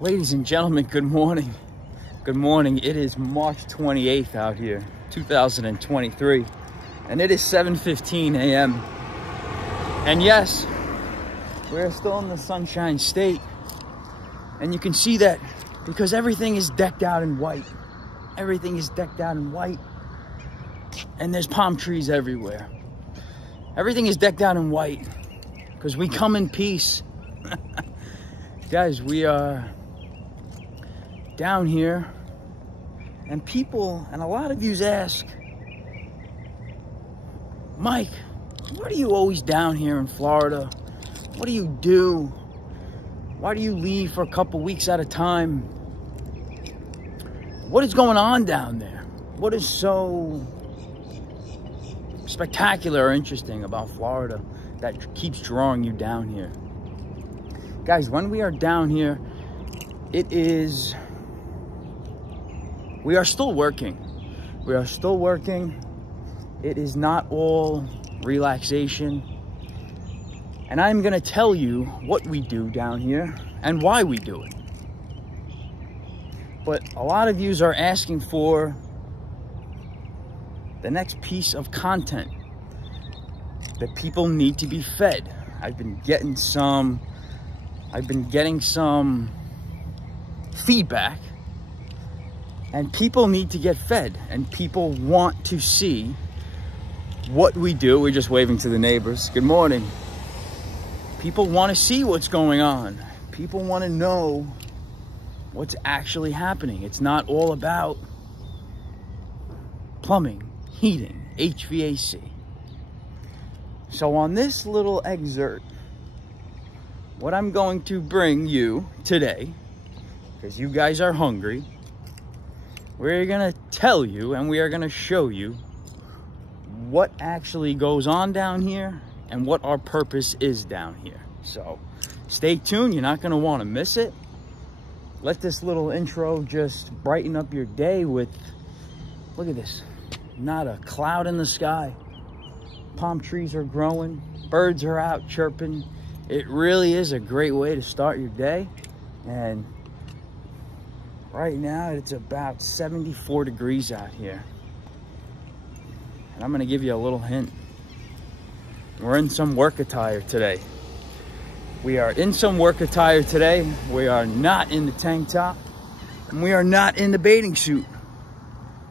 Ladies and gentlemen, good morning. Good morning. It is March 28th out here, 2023, and it is 7:15 a.m. And yes, we're still in the Sunshine State, and you can see that because everything is decked out in white. Everything is decked out in white, and there's palm trees everywhere. Everything is decked out in white because we come in peace. Guys, we are down here, and people, and a lot of yous ask, Mike, what are you always down here in Florida? What do you do? Why do you leave for a couple weeks at a time? What is going on down there? What is so spectacular or interesting about Florida that keeps drawing you down here? Guys, when we are down here, we are still working. We are still working. It is not all relaxation. And I'm going to tell you what we do down here and why we do it. But a lot of yous are asking for the next piece of content that people need to be fed. I've been getting some feedback, and people need to get fed, and people want to see what we do. We're just waving to the neighbors. Good morning. People want to see what's going on. People want to know what's actually happening. It's not all about plumbing, heating, HVAC. So on this little excerpt, what I'm going to bring you today, because you guys are hungry, we're going to tell you and we are going to show you what actually goes on down here and what our purpose is down here. So stay tuned. You're not going to want to miss it. Let this little intro just brighten up your day with, look at this, not a cloud in the sky. Palm trees are growing. Birds are out chirping. It really is a great way to start your day. And right now it's about 74 degrees out here. And I'm gonna give you a little hint. We're in some work attire today. We are in some work attire today. We are not in the tank top, and we are not in the bathing suit.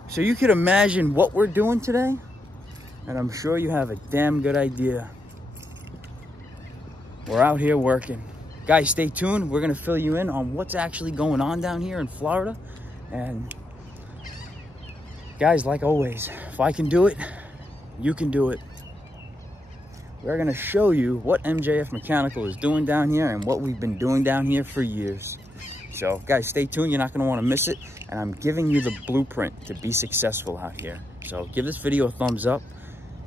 So you could imagine what we're doing today, and I'm sure you have a damn good idea. We're out here working. Guys, stay tuned. We're gonna fill you in on what's actually going on down here in Florida. And guys, like always, if I can do it, you can do it. We're gonna show you what MJF Mechanical is doing down here and what we've been doing down here for years. So guys, stay tuned. You're not gonna wanna miss it. And I'm giving you the blueprint to be successful out here. So give this video a thumbs up.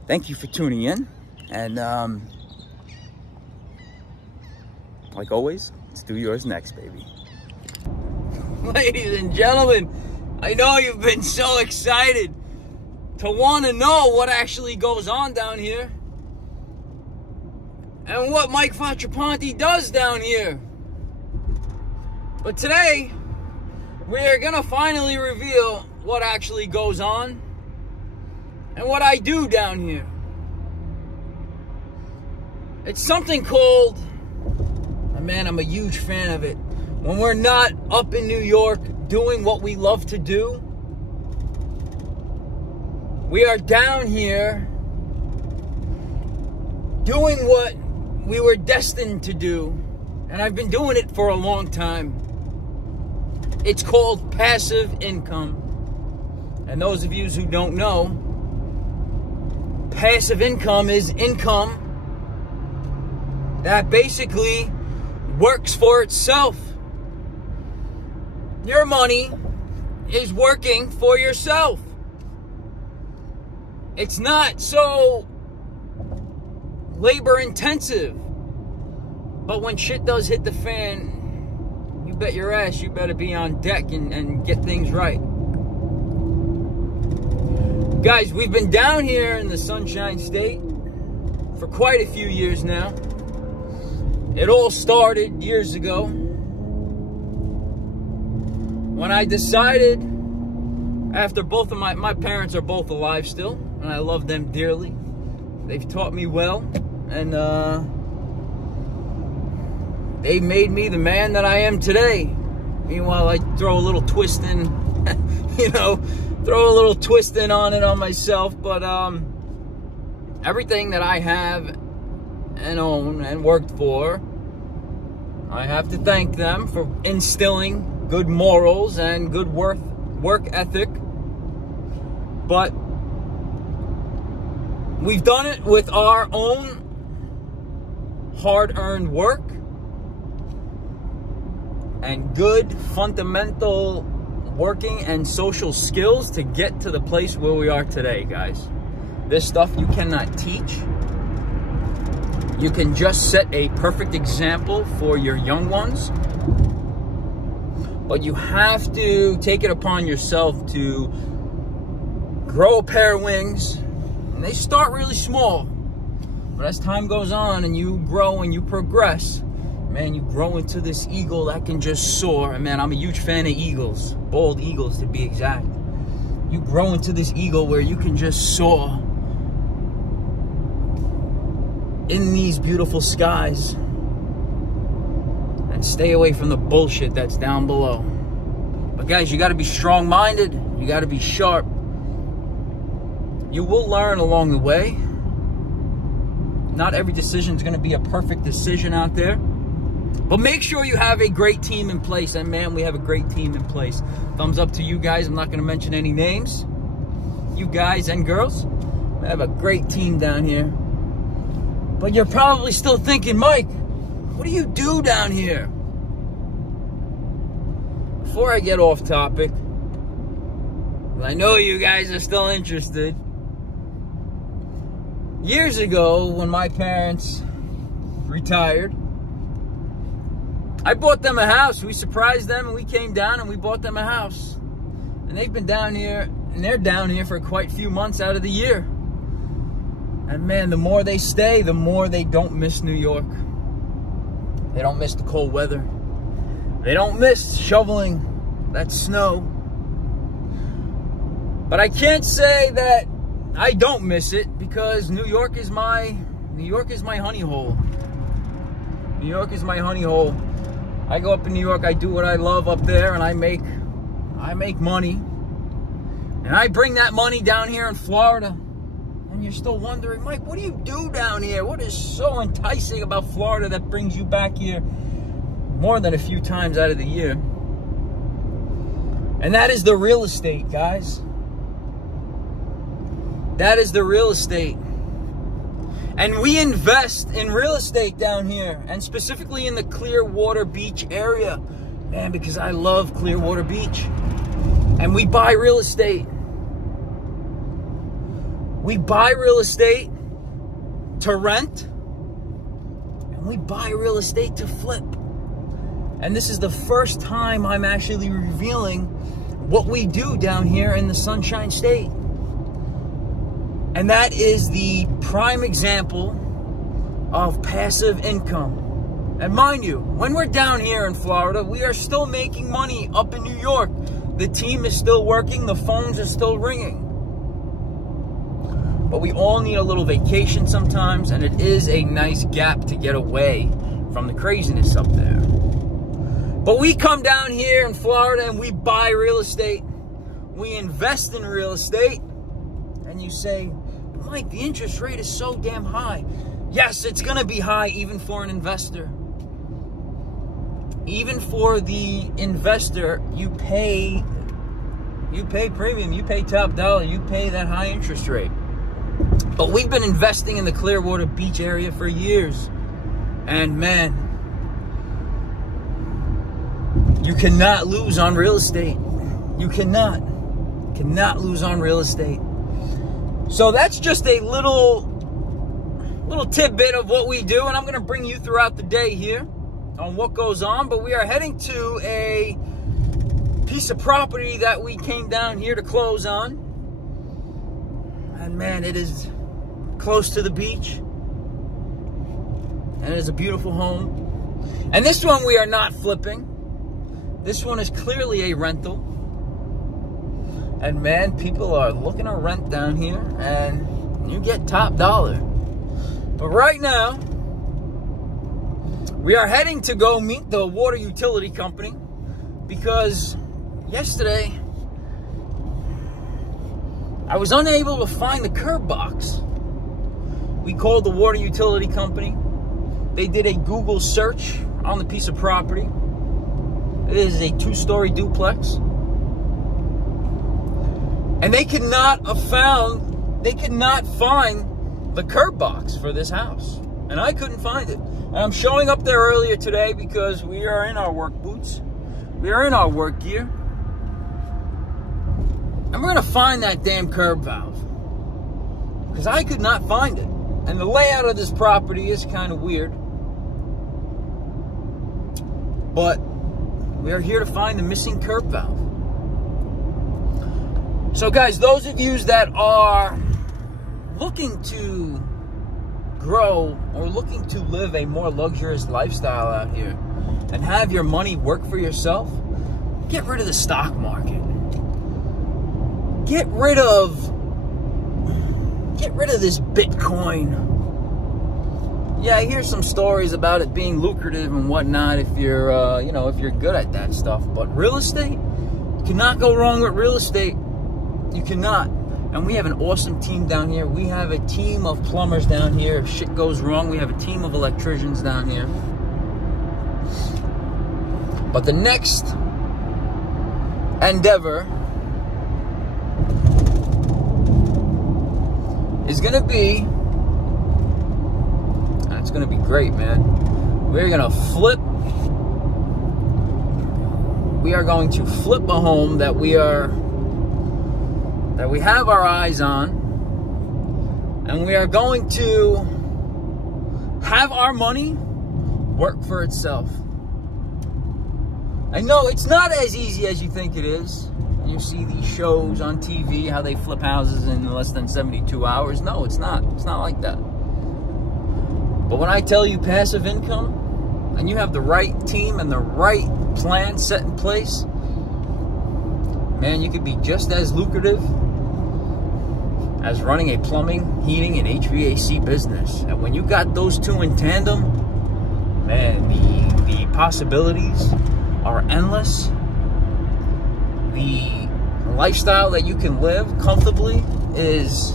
Thank you for tuning in. And like always, let's do yours next, baby. Ladies and gentlemen, I know you've been so excited to want to know what actually goes on down here and what Mike Facciaponte does down here. But today, we are going to finally reveal what actually goes on and what I do down here. It's something called, man, I'm a huge fan of it. When we're not up in New York doing what we love to do, we are down here doing what we were destined to do. And I've been doing it for a long time. It's called passive income. And those of you who don't know, passive income is income that basically works for itself. Your money is working for yourself. It's not so labor intensive. But when shit does hit the fan, you bet your ass you better be on deck and get things right. Guys, we've been down here in the Sunshine State for quite a few years now. It all started years ago when I decided, after both of my parents are both alive still, and I love them dearly. They've taught me well, and they made me the man that I am today. Meanwhile, I throw a little twist in, you know, throw a little twist in on it on myself, but everything that I have and own and worked for, I have to thank them for instilling good morals and good work ethic. But we've done it with our own hard-earned work and good fundamental working and social skills to get to the place where we are today, guys. This stuff you cannot teach. You can just set a perfect example for your young ones, but you have to take it upon yourself to grow a pair of wings. And they start really small, but as time goes on and you grow and you progress, man, you grow into this eagle that can just soar. And man, I'm a huge fan of eagles, bald eagles to be exact. You grow into this eagle where you can just soar in these beautiful skies and stay away from the bullshit that's down below. But guys, you got to be strong-minded. You got to be sharp. You will learn along the way. Not every decision is going to be a perfect decision out there. But make sure you have a great team in place. And man, we have a great team in place. Thumbs up to you guys. I'm not going to mention any names. You guys and girls, we have a great team down here. But you're probably still thinking, Mike, what do you do down here? Before I get off topic, I know you guys are still interested. Years ago, when my parents retired, I bought them a house. We surprised them and we came down and we bought them a house. And they've been down here, and they're down here for quite a few months out of the year. And man, the more they stay, the more they don't miss New York. They don't miss the cold weather. They don't miss shoveling that snow. But I can't say that I don't miss it, because New York is my honey hole. New York is my honey hole. I go up in New York, I do what I love up there, and I make money. And I bring that money down here in Florida. And you're still wondering, Mike, what do you do down here? What is so enticing about Florida that brings you back here more than a few times out of the year? And that is the real estate, guys. That is the real estate. And we invest in real estate down here, and specifically in the Clearwater Beach area. Man, because I love Clearwater Beach. And we buy real estate. We buy real estate to rent, and we buy real estate to flip. And this is the first time I'm actually revealing what we do down here in the Sunshine State. And that is the prime example of passive income. And mind you, when we're down here in Florida, we are still making money up in New York. The team is still working, the phones are still ringing. But we all need a little vacation sometimes, and it is a nice gap to get away from the craziness up there. But we come down here in Florida and we buy real estate. We invest in real estate. And you say, Mike, the interest rate is so damn high. Yes, it's going to be high even for an investor. Even for the investor, you pay premium, you pay top dollar, you pay that high interest rate. But we've been investing in the Clearwater Beach area for years. And man, you cannot lose on real estate. You cannot lose on real estate. So that's just a little tidbit of what we do, and I'm going to bring you throughout the day here on what goes on. But we are heading to a piece of property that we came down here to close on. And man, it is close to the beach. And it is a beautiful home. And this one we are not flipping. This one is clearly a rental. And man, people are looking to rent down here, and you get top dollar. But right now, we are heading to go meet the water utility company because yesterday I was unable to find the curb box. We called the water utility company. They did a Google search on the piece of property. It is a 2-story duplex. And they could not find the curb box for this house. And I couldn't find it. And I'm showing up there earlier today because we are in our work boots. We are in our work gear. And we're gonna find that damn curb valve. Because I could not find it. And the layout of this property is kind of weird. But we are here to find the missing curb valve. So guys, those of you that are looking to grow or looking to live a more luxurious lifestyle out here and have your money work for yourself, get rid of the stock market. Get rid of this Bitcoin. Yeah, I hear some stories about it being lucrative and whatnot if you're, if you're good at that stuff. But real estate, you cannot go wrong with real estate. You cannot. And we have an awesome team down here. We have a team of plumbers down here. If shit goes wrong, we have a team of electricians down here. But the next endeavor is going to be, it's going to be great, man. We're going to flip. We are going to flip a home that we have our eyes on, and we are going to have our money work for itself. I know it's not as easy as you think it is. You see these shows on TV, how they flip houses in less than 72 hours. No, it's not. It's not like that. But when I tell you passive income, and you have the right team and the right plan set in place, man, you could be just as lucrative as running a plumbing, heating, and HVAC business. And when you got those two in tandem, man, the possibilities are endless. The lifestyle that you can live comfortably is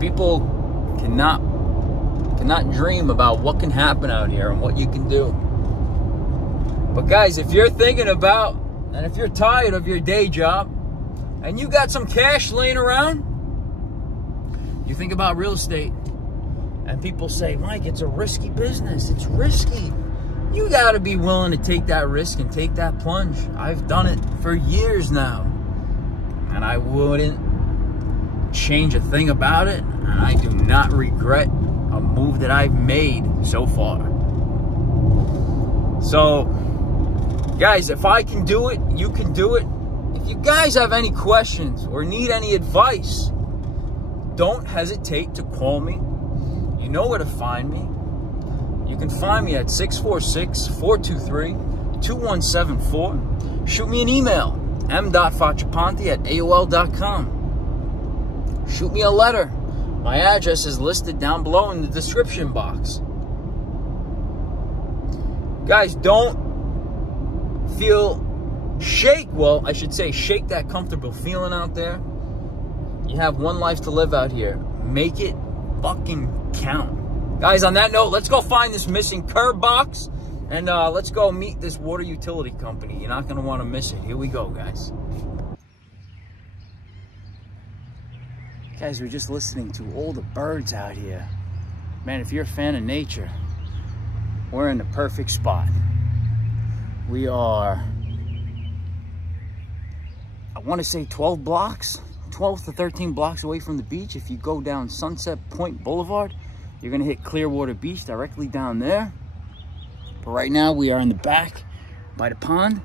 people cannot dream about what can happen out here and what you can do. But guys, if you're thinking about, and if you're tired of your day job and you got some cash laying around, you think about real estate. And people say, Mike, it's a risky business. It's risky. You got to be willing to take that risk and take that plunge. I've done it for years now. And I wouldn't change a thing about it. And I do not regret a move that I've made so far. So, guys, if I can do it, you can do it. If you guys have any questions or need any advice, don't hesitate to call me. You know where to find me. You can find me at 646-423-2174. Shoot me an email, m.facciaponte@aol.com. Shoot me a letter. My address is listed down below in the description box. Guys, don't shake that comfortable feeling out there. You have one life to live out here. Make it fucking count. Guys, on that note, let's go find this missing curb box, and let's go meet this water utility company. You're not going to want to miss it. Here we go, guys. Guys, we're just listening to all the birds out here. Man, if you're a fan of nature, we're in the perfect spot. We are, I want to say 12 to 13 blocks away from the beach. If you go down Sunset Point Boulevard, you're going to hit Clearwater Beach directly down there. But right now, we are in the back by the pond.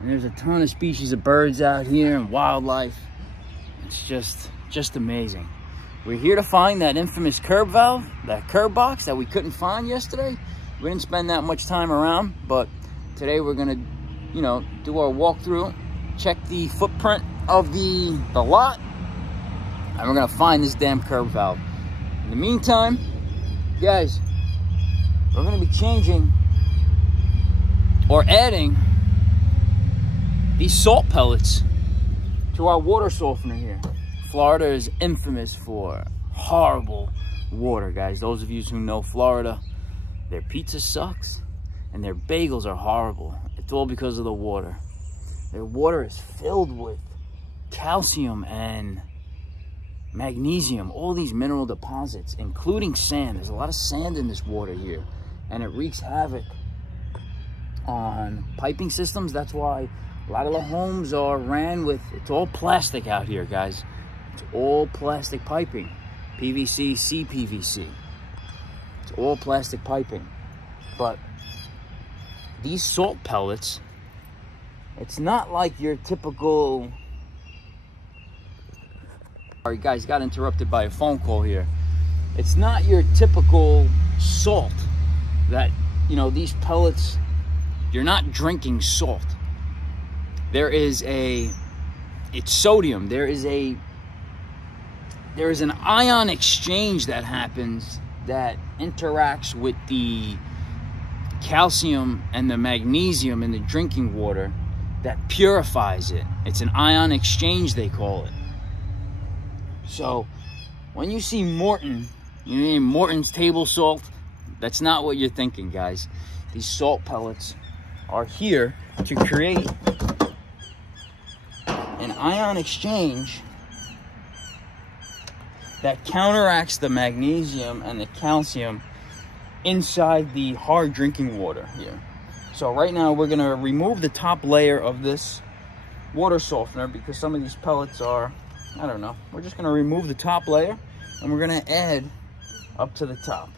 And there's a ton of species of birds out here and wildlife. It's just amazing. We're here to find that infamous curb valve, that curb box that we couldn't find yesterday. We didn't spend that much time around, but today we're gonna, you know, do our walkthrough, check the footprint of the lot, and we're gonna find this damn curb valve. In the meantime, guys, we're gonna be changing or adding these salt pellets to our water softener here. Florida is infamous for horrible water, guys. Those of you who know Florida, their pizza sucks and their bagels are horrible. It's all because of the water. Their water is filled with calcium and magnesium, all these mineral deposits, including sand. There's a lot of sand in this water here, and it wreaks havoc on piping systems. That's why a lot of the homes are ran with, it's all plastic out here, guys. It's all plastic piping. PVC, CPVC. It's all plastic piping. But these salt pellets, it's not like your typical... Sorry, guys, got interrupted by a phone call here. It's not your typical salt that, you know, these pellets, you're not drinking salt. There is it's sodium. There is an ion exchange that happens that interacts with the calcium and the magnesium in the drinking water that purifies it. It's an ion exchange, they call it. So when you see Morton, you name Morton's table salt, that's not what you're thinking, guys. These salt pellets are here to create an ion exchange that counteracts the magnesium and the calcium inside the hard drinking water here. So right now we're gonna remove the top layer of this water softener because some of these pellets are, I don't know. We're just gonna remove the top layer and we're gonna add up to the top.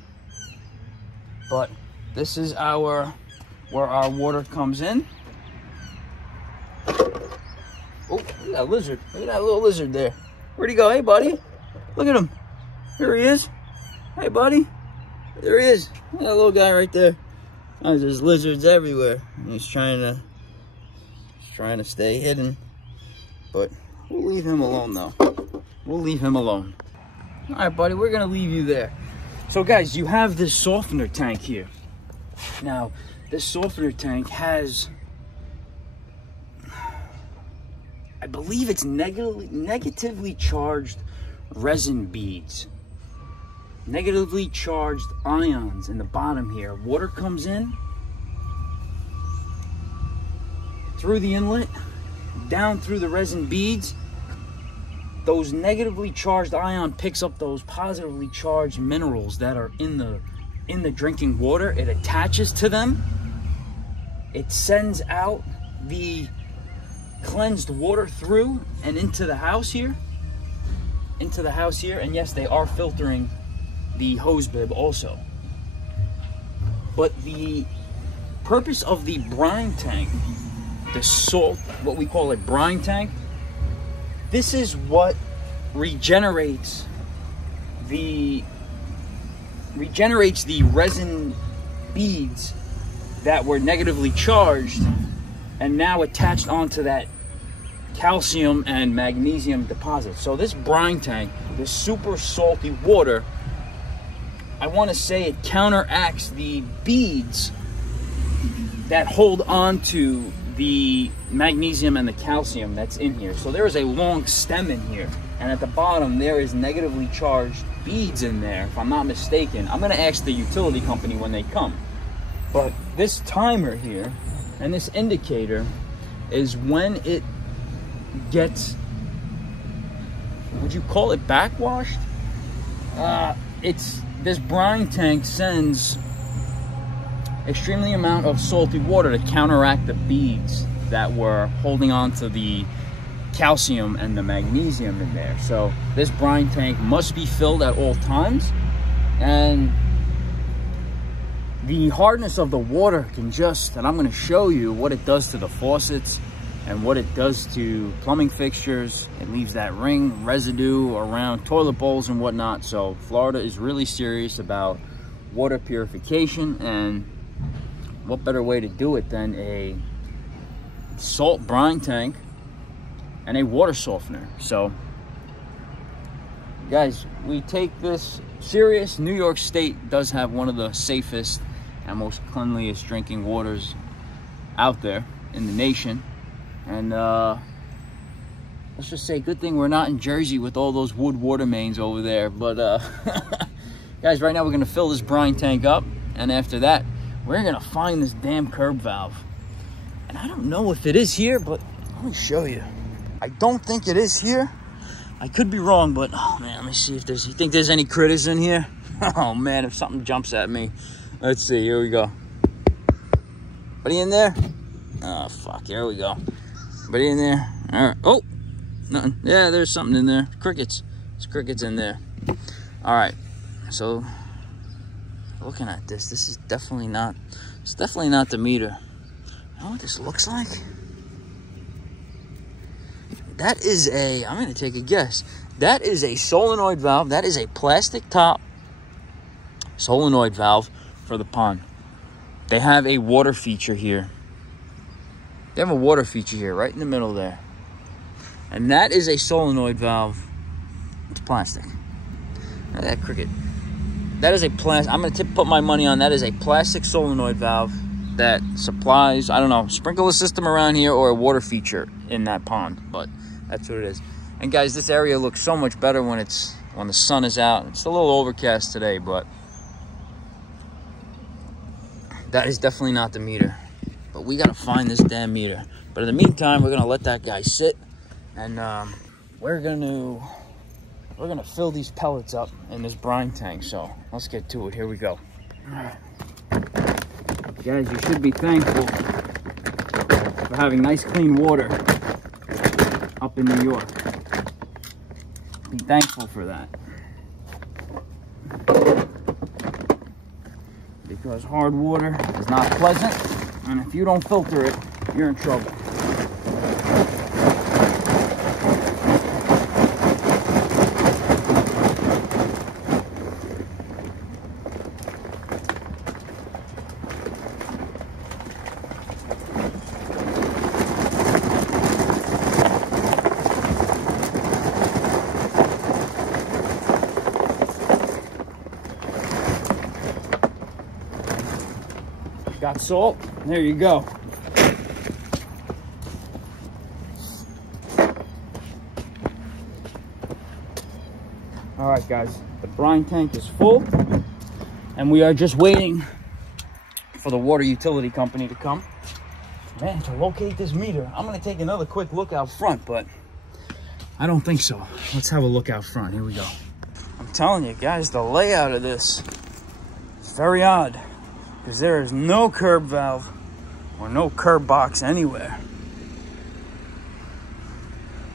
But this is where our water comes in. Oh, look at that lizard. Look at that little lizard there. Where'd he go? Hey, buddy. Look at him. Here he is. Hey, buddy. There he is. That little guy right there. Oh, there's lizards everywhere. He's trying to stay hidden. But we'll leave him alone, though. We'll leave him alone. All right, buddy. We're going to leave you there. So, guys, you have this softener tank here. Now, this softener tank has... I believe it's negatively charged resin beads. Negatively charged ions in the bottom here. Water comes in through the inlet, down through the resin beads. Those negatively charged ion picks up those positively charged minerals that are in the drinking water. It attaches to them. It sends out the cleansed water through and into the house here. And yes, they are filtering the hose bib also. But the purpose of the brine tank, the salt, what we call it brine tank, this is what regenerates the resin beads that were negatively charged and now attached onto that calcium and magnesium deposit. So this brine tank, this super salty water, I want to say it counteracts the beads that hold on to the magnesium and the calcium that's in here. So there is a long stem in here, and at the bottom there is negatively charged beads in there, if I'm not mistaken. I'm going to ask the utility company when they come. But this timer here and this indicator is when it gets, would you call it backwashed? This brine tank sends extremely amount of salty water to counteract the beads that were holding on to the calcium and the magnesium in there. So this brine tank must be filled at all times, and the hardness of the water can just, and I'm going to show you what it does to the faucets and what it does to plumbing fixtures. It leaves that ring residue around toilet bowls and whatnot. So Florida is really serious about water purification, and what better way to do it than a salt brine tank and a water softener. So guys, we take this serious. New York State does have one of the safest and most cleanliest drinking waters out there in the nation. And let's just say, good thing we're not in Jersey with all those wood water mains over there. But guys, right now we're gonna fill this brine tank up, and after that we're gonna find this damn curb valve. And I don't know if it is here, but let me show you. I don't think it is here. I could be wrong, but oh man, let me see if there's, you think there's any critters in here? Oh man, if something jumps at me. Let's see, here we go. Anybody in there? Oh fuck, here we go. Anybody in there? All right. Oh, nothing. Yeah, there's something in there. Crickets. There's crickets in there. All right, so looking at this, this is definitely not, it's definitely not the meter. You know what this looks like? That is a, I'm gonna take a guess. That is a solenoid valve. That is a plastic top solenoid valve for the pond. They have a water feature here. They have a water feature here, right in the middle there. And that is a solenoid valve. It's plastic. Look at that cricket. That is a plastic, I'm gonna put my money on that is a plastic solenoid valve that supplies, I don't know, sprinkler system around here or a water feature in that pond, but that's what it is. And guys, this area looks so much better when the sun is out. It's a little overcast today, but that is definitely not the meter. But we gotta find this damn meter. But in the meantime, we're gonna let that guy sit, and we're gonna fill these pellets up in this brine tank. So let's get to it. Here we go. All right. Guys, you should be thankful for having nice clean water up in New York. Be thankful for that. Because hard water is not pleasant, and if you don't filter it, you're in trouble. Got salt? There you go. All right, guys, the brine tank is full, and we are just waiting for the water utility company to come. Man, to locate this meter, I'm gonna take another quick look out front, but I don't think so. Let's have a look out front. Here we go. I'm telling you guys, the layout of this is very odd, because there is no curb valve or no curb box anywhere.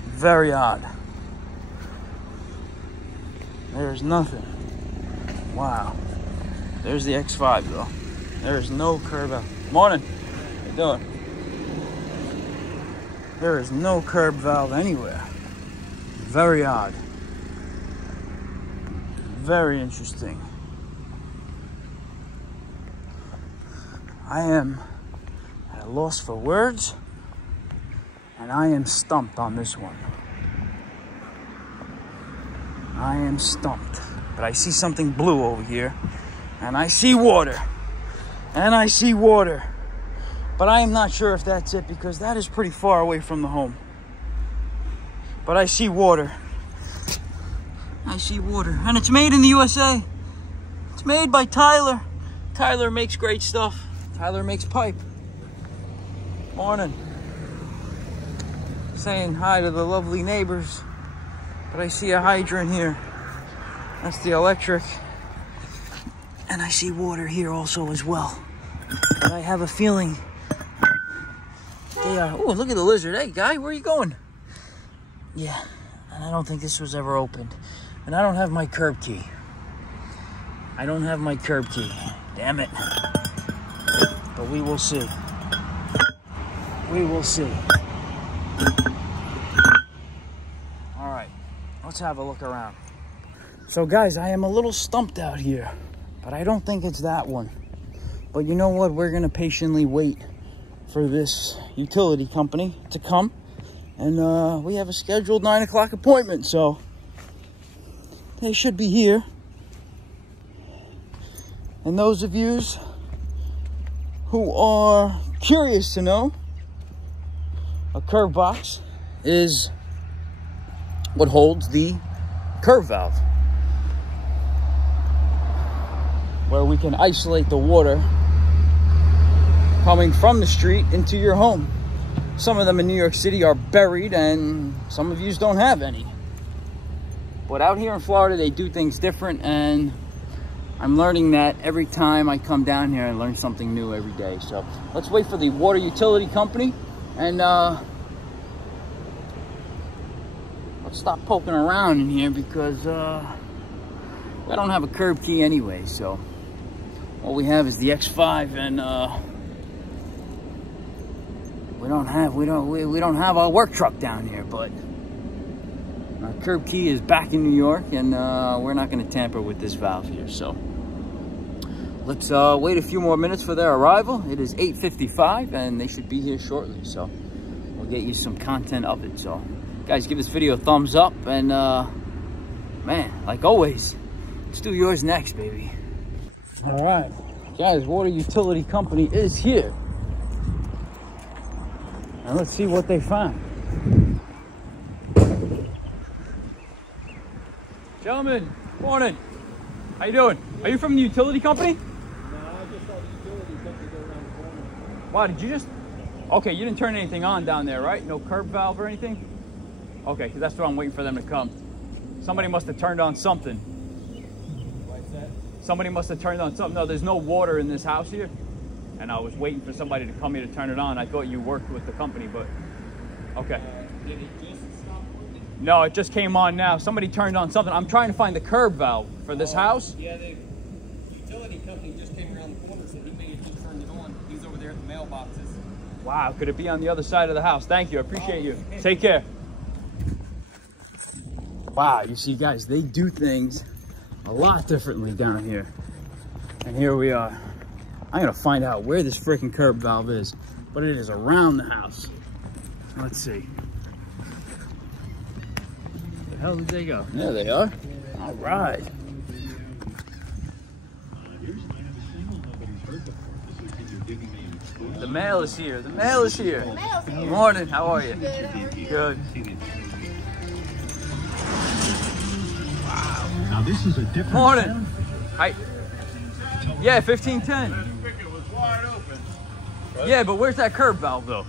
Very odd. There's nothing. Wow. There's the X5 though. There is no curb valve. Morning. How you doing? There is no curb valve anywhere. Very odd. Very interesting. I am at a loss for words, and I am stumped on this one. I am stumped. But I see something blue over here, and I see water, and I see water. But I am not sure if that's it, because that is pretty far away from the home. But I see water. I see water, and it's made in the USA. It's made by Tyler. Tyler makes great stuff. Tyler makes pipe. Morning. Saying hi to the lovely neighbors. But I see a hydrant here. That's the electric. And I see water here also as well. But I have a feeling they are... Oh, look at the lizard. Hey, guy, where are you going? Yeah, and I don't think this was ever opened. And I don't have my curb key. I don't have my curb key. Damn it. But we will see. We will see. Let's have a look around. So guys, I am a little stumped out here, but I don't think it's that one. But you know what? We're gonna patiently wait for this utility company to come. And we have a scheduled 9 o'clock appointment, so they should be here. And those of you who are curious to know, a curve box is what holds the curve valve, where we can isolate the water coming from the street into your home. Some of them in New York City are buried, and some of you don't have any. But out here in Florida, they do things different, and I'm learning that every time I come down here. I learn something new every day. So let's wait for the water utility company, and let's stop poking around in here because I don't have a curb key anyway. So all we have is the X5, and we don't have our work truck down here. But our curb key is back in New York, and we're not going to tamper with this valve here. So let's wait a few more minutes for their arrival. It is 8:55, and they should be here shortly. So we'll get you some content of it. So guys, give this video a thumbs up, and man, like always, let's do yours next, baby. All right, guys, water utility company is here, and let's see what they found. Gentlemen, morning. How you doing? Are you from the utility company? No, I just saw the utility company go around the corner. Wow, did you just... Okay, you didn't turn anything on down there, right? No curb valve or anything? Okay, because that's what I'm waiting for them to come. Somebody must have turned on something. What's that? Somebody must have turned on something. No, there's no water in this house here. And I was waiting for somebody to come here to turn it on. I thought you worked with the company, but... Okay. Did it just stop working? No, it just came on now. Somebody turned on something. I'm trying to find the curb valve for this house. Yeah, the utility company just came around the corner, so he may have just turned it on. He's over there at the mailboxes. Wow, could it be on the other side of the house? Thank you, I appreciate you. Take care. Wow, you see guys, they do things a lot differently down here. And here we are. I'm gonna find out where this freaking curb valve is, but it is around the house. Let's see. Where the hell did they go? There they are. All right. The mail is here. The mail is here. Good morning. How are you? Good. How are you? Good. Wow. Now this is a different Morning. sound. Hi. Yeah, 1510. It was wide open. Yeah, but where's that curb valve though?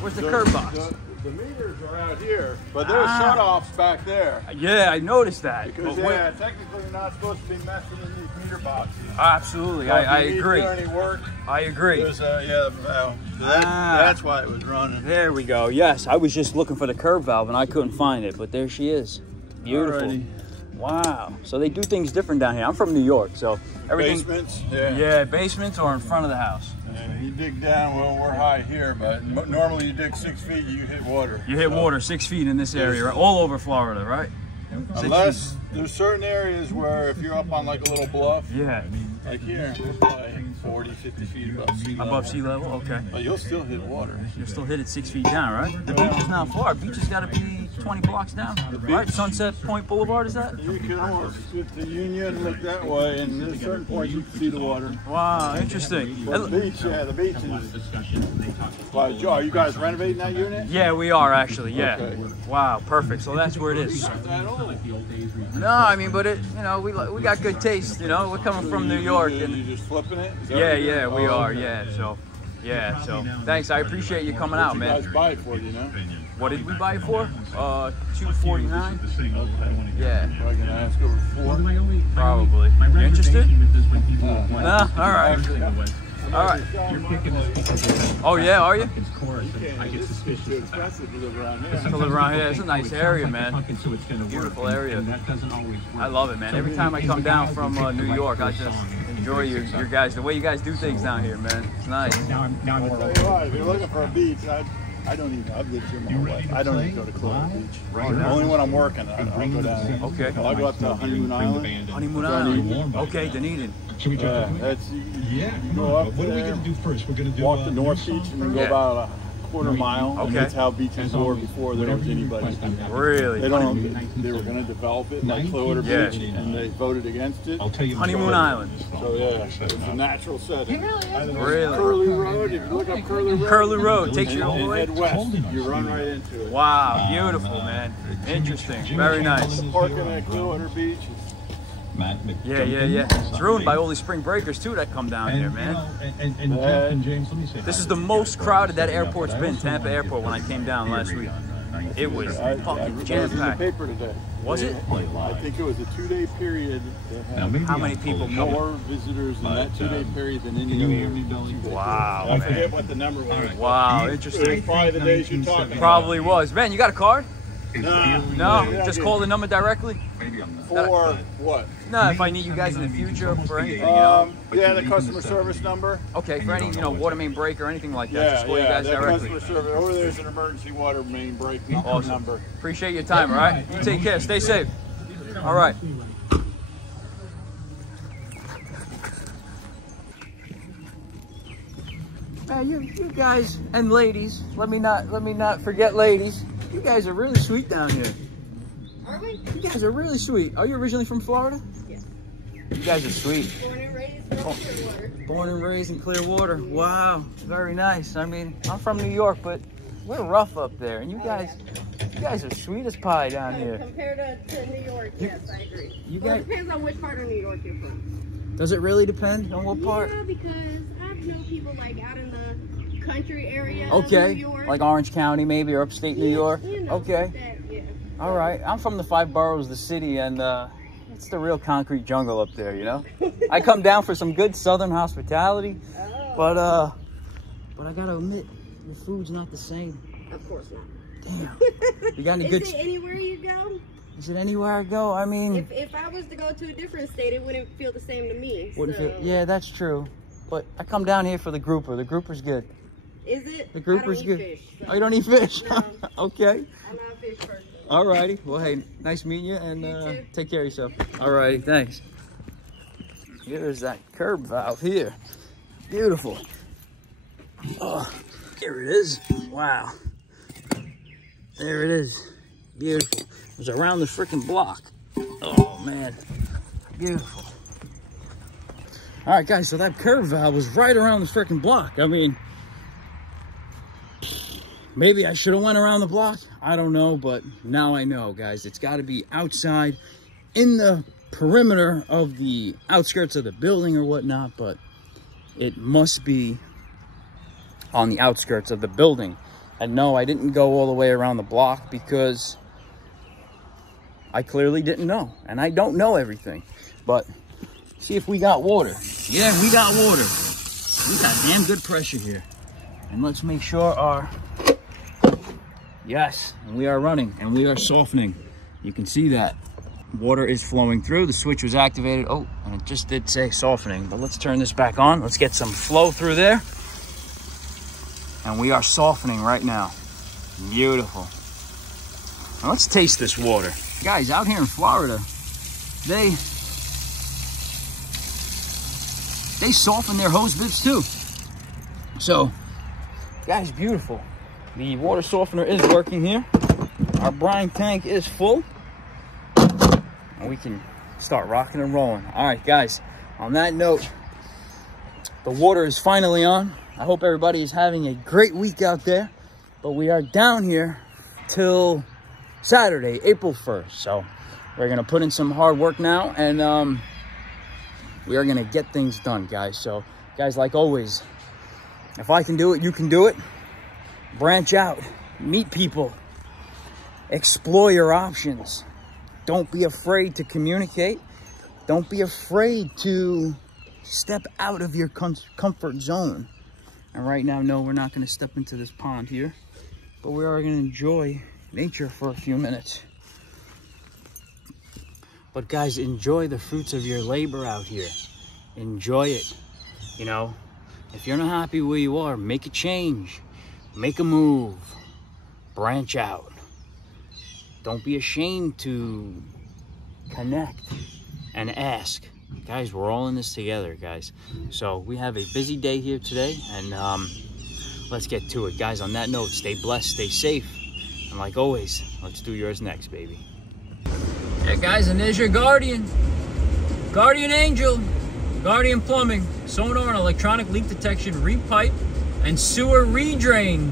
Where's the curb box? The meters are out here, but there's shut-offs back there. Yeah, I noticed that. Because But yeah, technically you're not supposed to be messing in these meter boxes. Absolutely, So if I you need to agree. do any work, I agree. there's, that's why it was running. There we go. Yes, I was just looking for the curb valve and I couldn't find it, but there she is. Beautiful. Alrighty. Wow. So they do things different down here. I'm from New York, so everything. Basements, yeah. Yeah, basements or in front of the house. And you dig down, well, we're high here, but normally you dig 6 feet, you hit water. You hit water 6 feet in this area, right? All over Florida, right? 6 Unless feet. there's certain areas where if you're up on like a little bluff, Yeah. like here, we're probably 40, 50 feet above sea level. Above sea level? Okay. But you'll still hit water. You'll still hit it 6 feet down, right? The beach is not far. Beach has got to be 20 blocks down, right? Sunset Point Boulevard, is that? You can almost with the Union look that way, and there's certain points you can see the water. Wow, interesting. But the beach, yeah, the beach is. Well, Joe, are you guys renovating that unit? Yeah, we are actually. Yeah. Okay. Wow, perfect. So that's where it is. No, I mean, but it, you know, we got good taste. You know, we're coming from New York, You and just flipping it? Is that yeah, what you're yeah, doing? we Oh, are. okay. Yeah, so. Yeah, so thanks. I appreciate you coming out, You man. guys buy it for, you know? What did we buy it for? $249. Yeah, Probably gonna ask over 4. probably. You interested? Nah, all right. All right. Oh yeah, are you? This is too expensive to live around here. To live around here, it's a nice area, man. Beautiful area. I love it, man. Every time I come down from New York, I just enjoy your guys, the way you guys do things down here, man. It's nice. I'll tell you what, if you're looking for a beach, I don't even, I've lived here my whole life. I don't even go to Clearwater Beach. Only when I'm working, I'll go down. Okay. I'll go up to Honeymoon Island. Honeymoon Island. Okay, Dunedin. Should we Yeah, that's, you go up what are we there, going to do first? We're going to do walk to North Beach and then go about a quarter mile. Okay. And that's how beaches were before there was anybody. Really? They were going to develop it like Clearwater Beach, and they voted against it. I'll tell you. Honeymoon Island. So yeah, it's a natural setting. Really? Curly Road, if you look up Curly Road. Curly Road takes you all the and way. head west, you run right into it. Wow, beautiful, man. Interesting. Very nice. Parking at Clearwater Beach. Yeah. It's ruined by all these spring breakers too that come down here, man. And James, let me say. This is the most crowded that airport's been, Tampa Airport, when I came down last week. It was fucking jam-packed. Paper today. Was it? I think it was a 2-day period. How many people More visitors in that 2-day period than any other. Wow, I man. forget what the number was. Wow, It was interesting. probably the days you're talking about. Probably was. Man, you got a card? Nah, No? Just call the number directly? For what? No, if I need you guys in the future for anything, you know. Yeah, the customer service number. Okay, for any, water main break or anything like that, just call you guys that directly. customer service. Over there's an emergency water main break number. Appreciate your time, all right? You take care. Stay safe. All right. Man, you guys and ladies, let me not forget ladies. You guys are really sweet down here. Are we? You guys are really sweet. Are you originally from Florida? Yes. You guys are sweet. Born and raised in Clearwater. Born and raised in Clearwater. Wow, very nice. I mean, I'm from New York, but we're rough up there, and you guys are sweet as pie down here. Compared to New York, yes, I agree. Well, it depends on which part of New York you're from. Does it really depend on what part? Yeah, because I've known people like out in the country area Okay, of New York. like Orange County maybe, or upstate New York. Okay. Yeah. All right, I'm from the 5 boroughs of the city, and it's the real concrete jungle up there, you know? I come down for some good southern hospitality, but I gotta admit, the food's not the same. Of course not. Damn. You got any good... Is it anywhere you go? Is it anywhere I go? I mean... If I was to go to a different state, it wouldn't feel the same to me. Wouldn't feel... Yeah, that's true. But I come down here for the grouper. The grouper's good. Is it? The grouper's good. Fish, so. Oh, you don't eat fish? No. Okay. I'm not a fish person. Alrighty. Well, hey, nice meeting you, and You too. take care of yourself. Alrighty, thanks. Here's that curb valve here. Beautiful. Oh, here it is. Wow. There it is. Beautiful. It was around the freaking block. Oh, man. Beautiful. All right, guys, so that curb valve was right around the freaking block. I mean, maybe I should have went around the block. I don't know, but now I know, guys. It's got to be outside in the perimeter of the outskirts of the building or whatnot, but it must be on the outskirts of the building. And no, I didn't go all the way around the block because I clearly didn't know. And I don't know everything. But see if we got water. Yeah, we got water. We got damn good pressure here. And let's make sure our... Yes, and we are running and we are softening. You can see that. Water is flowing through. The switch was activated. Oh, and it just did say softening. But let's turn this back on. Let's get some flow through there. And we are softening right now. Beautiful. Now let's taste this water. Guys, out here in Florida, they soften their hose bibs too. So, guys, beautiful. The water softener is working here. Our brine tank is full. And we can start rocking and rolling. All right, guys, on that note, the water is finally on. I hope everybody is having a great week out there. But we are down here till Saturday, April 1st. So we're going to put in some hard work now. And we are going to get things done, guys. So, guys, like always, if I can do it, you can do it. Branch out. Meet people. Explore your options. Don't be afraid to communicate. Don't be afraid to step out of your comfort zone. And right now, no, we're not going to step into this pond here. But we are going to enjoy nature for a few minutes. But guys, enjoy the fruits of your labor out here. Enjoy it. You know, if you're not happy where you are, make a change. Make a move. Branch out. Don't be ashamed to connect and ask. Guys, we're all in this together, guys. So we have a busy day here today, and let's get to it. Guys, on that note, stay blessed, stay safe, and like always, let's do yours next, baby. Yeah, guys, and there's your guardian. Guardian angel. Guardian plumbing. Sonar and electronic leak detection, repipe, and sewer redrain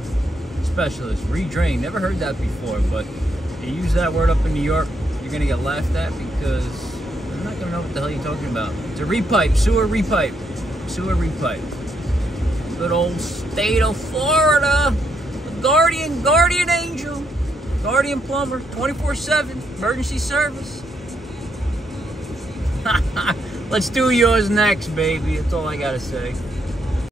specialist. Redrain. Never heard that before, but you use that word up in New York, you're going to get laughed at because I'm not going to know what the hell you're talking about. It's a repipe. Sewer repipe. Sewer repipe. Good old state of Florida. The guardian angel. Guardian plumber, 24/7, emergency service. Let's do yours next, baby. That's all I gotta say.